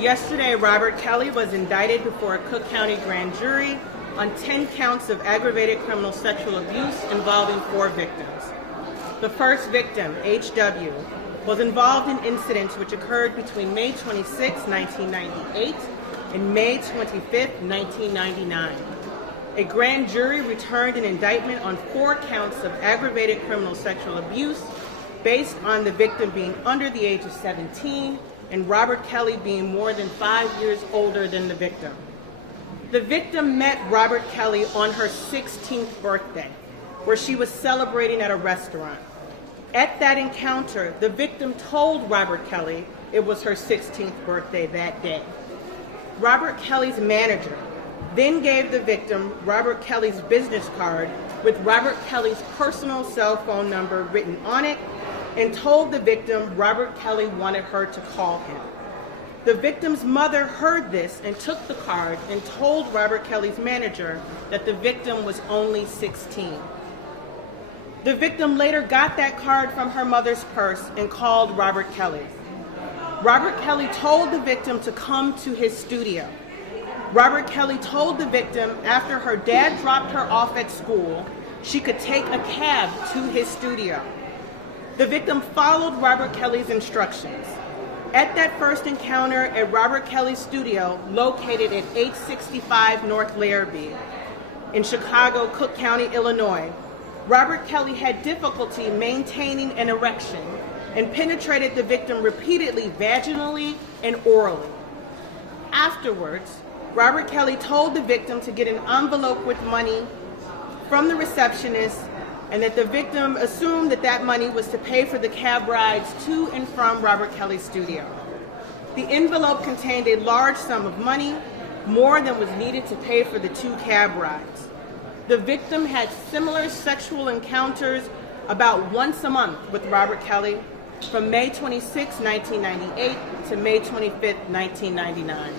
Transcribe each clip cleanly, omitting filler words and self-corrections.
Yesterday, Robert Kelly was indicted before a Cook County grand jury on 10 counts of aggravated criminal sexual abuse involving 4 victims. The first victim, H.W., was involved in incidents which occurred between May 26, 1998 and May 25, 1999. A grand jury returned an indictment on 4 counts of aggravated criminal sexual abuse based on the victim being under the age of 17 and Robert Kelly being more than 5 years older than the victim. The victim met Robert Kelly on her 16th birthday, where she was celebrating at a restaurant. At that encounter, the victim told Robert Kelly it was her 16th birthday that day. Robert Kelly's manager then gave the victim Robert Kelly's business card with Robert Kelly's personal cell phone number written on it and told the victim Robert Kelly wanted her to call him. The victim's mother heard this and took the card and told Robert Kelly's manager that the victim was only 16. The victim later got that card from her mother's purse and called Robert Kelly. Robert Kelly told the victim to come to his studio. Robert Kelly told the victim after her dad dropped her off at school, she could take a cab to his studio. The victim followed Robert Kelly's instructions. At that first encounter at Robert Kelly's studio, located at 865 North Larrabee in Chicago, Cook County, Illinois, Robert Kelly had difficulty maintaining an erection and penetrated the victim repeatedly vaginally and orally. Afterwards, Robert Kelly told the victim to get an envelope with money from the receptionist and that the victim assumed that that money was to pay for the cab rides to and from Robert Kelly's studio. The envelope contained a large sum of money, more than was needed to pay for the 2 cab rides. The victim had similar sexual encounters about once a month with Robert Kelly from May 26, 1998 to May 25, 1999.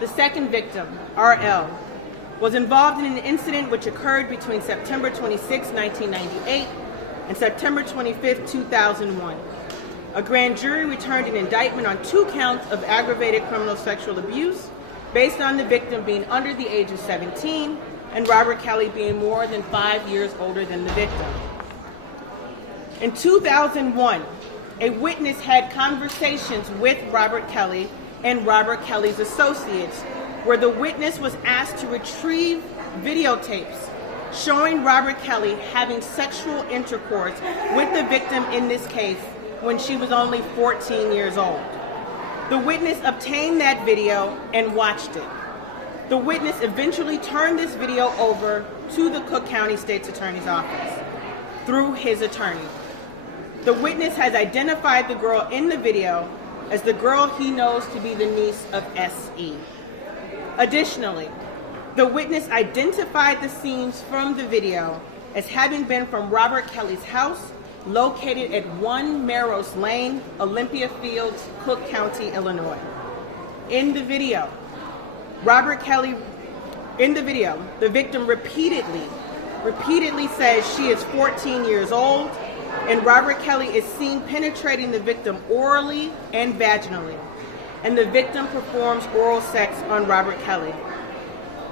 The second victim, R.L., was involved in an incident which occurred between September 26, 1998 and September 25, 2001. A grand jury returned an indictment on 2 counts of aggravated criminal sexual abuse based on the victim being under the age of 17 and Robert Kelly being more than 5 years older than the victim. In 2001, a witness had conversations with Robert Kelly and Robert Kelly's associates where the witness was asked to retrieve videotapes showing Robert Kelly having sexual intercourse with the victim in this case when she was only 14 years old. The witness obtained that video and watched it. The witness eventually turned this video over to the Cook County State's Attorney's Office through his attorney. The witness has identified the girl in the video as the girl he knows to be the niece of S.E. Additionally, the witness identified the scenes from the video as having been from Robert Kelly's house located at 1 Merrose Lane, Olympia Fields, Cook County, Illinois. In the video, the victim repeatedly says she is 14 years old, and Robert Kelly is seen penetrating the victim orally and vaginally, and the victim performs oral sex on Robert Kelly.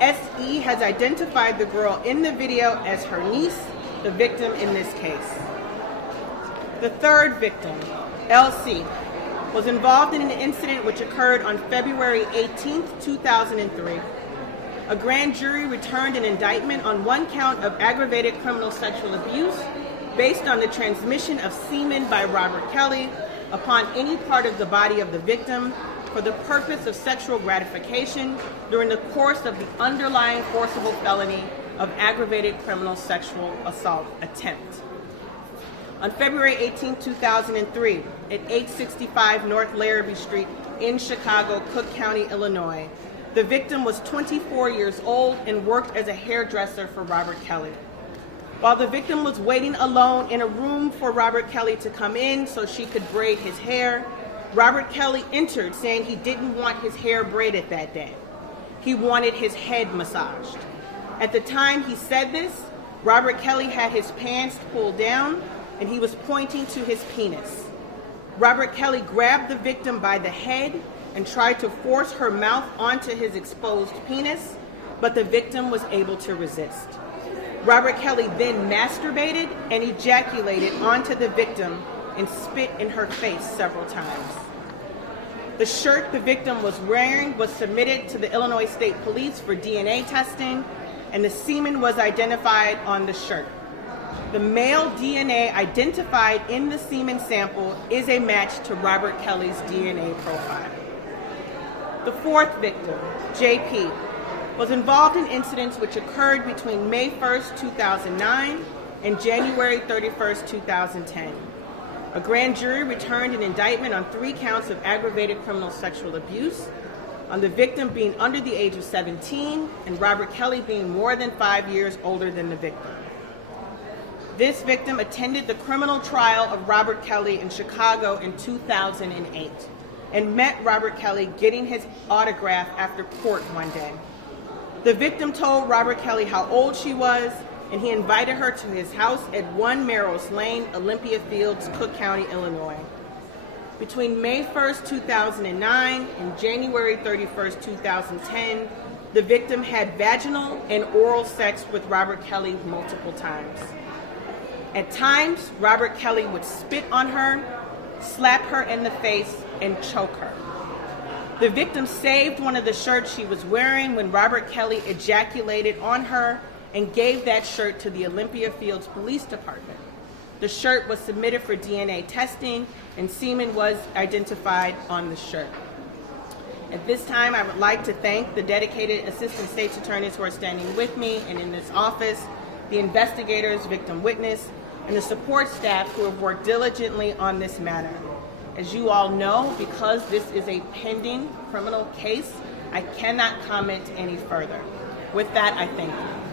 S.E. has identified the girl in the video as her niece, the victim in this case. The third victim, L.C., was involved in an incident which occurred on February 18, 2003. A grand jury returned an indictment on 1 count of aggravated criminal sexual abuse based on the transmission of semen by Robert Kelly upon any part of the body of the victim for the purpose of sexual gratification during the course of the underlying forcible felony of aggravated criminal sexual assault attempt. On February 18, 2003, at 865 North Larrabee Street in Chicago, Cook County, Illinois, the victim was 24 years old and worked as a hairdresser for Robert Kelly. While the victim was waiting alone in a room for Robert Kelly to come in so she could braid his hair, Robert Kelly entered saying he didn't want his hair braided that day. He wanted his head massaged. At the time he said this, Robert Kelly had his pants pulled down and he was pointing to his penis. Robert Kelly grabbed the victim by the head and tried to force her mouth onto his exposed penis, but the victim was able to resist. Robert Kelly then masturbated and ejaculated onto the victim and spit in her face several times. The shirt the victim was wearing was submitted to the Illinois State Police for DNA testing, and the semen was identified on the shirt. The male DNA identified in the semen sample is a match to Robert Kelly's DNA profile. The fourth victim, JP, was involved in incidents which occurred between May 1st, 2009 and January 31st, 2010. A grand jury returned an indictment on 3 counts of aggravated criminal sexual abuse, on the victim being under the age of 17 and Robert Kelly being more than 5 years older than the victim. This victim attended the criminal trial of Robert Kelly in Chicago in 2008 and met Robert Kelly getting his autograph after court one day. The victim told Robert Kelly how old she was, and he invited her to his house at 1 Merrill's Lane, Olympia Fields, Cook County, Illinois. Between May 1st, 2009 and January 31st, 2010, the victim had vaginal and oral sex with Robert Kelly multiple times. At times, Robert Kelly would spit on her, slap her in the face, and choke her. The victim saved one of the shirts she was wearing when Robert Kelly ejaculated on her and gave that shirt to the Olympia Fields Police Department. The shirt was submitted for DNA testing, and semen was identified on the shirt. At this time, I would like to thank the dedicated Assistant State's Attorneys who are standing with me and in this office, the investigators, victim witness, and the support staff who have worked diligently on this matter. As you all know, because this is a pending criminal case, I cannot comment any further. With that, I thank you.